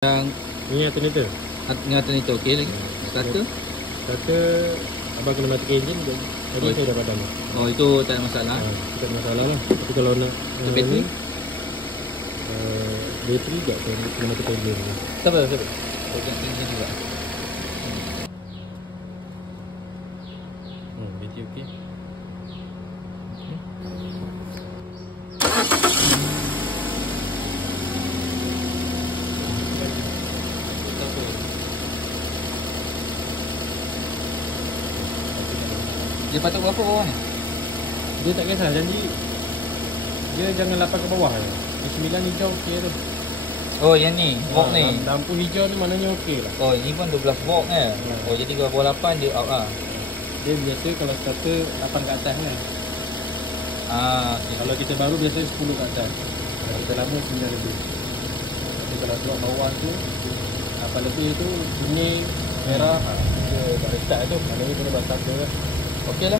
Yang Ini alternator. ingatan itu okey lagi. Starter. Starter abang kena matikan enjin tadi Oh, saya dah padam. Oh itu tak ada masalah. Tak ada masalah lah. Tapi kalau nak Bateri? bateri tak kena matikan enjin. Tak apa. Okey, enjin juga. Bateri okey. Dia patut berapa bawah ni? Dia tak kisah janji. Dia jangan 8 ke bawah je. Dia 9 hijau okey tu. Oh yang ni, volt ni. Lampu hijau ni maknanya okey lah. Oh ini pun 12 volt kan. Oh jadi kalau bawah 8 dia out lah. Dia biasa kalau starter 8 ke atas kan. Okay. Kalau kita baru biasa 10 ke atas. Kalau kita lama 9 lebih. Tapi kalau slot bawah tu 8 lebih tu kuning, merah, dia dah start tu. Maknanya kena buat starter lah. Okey lah.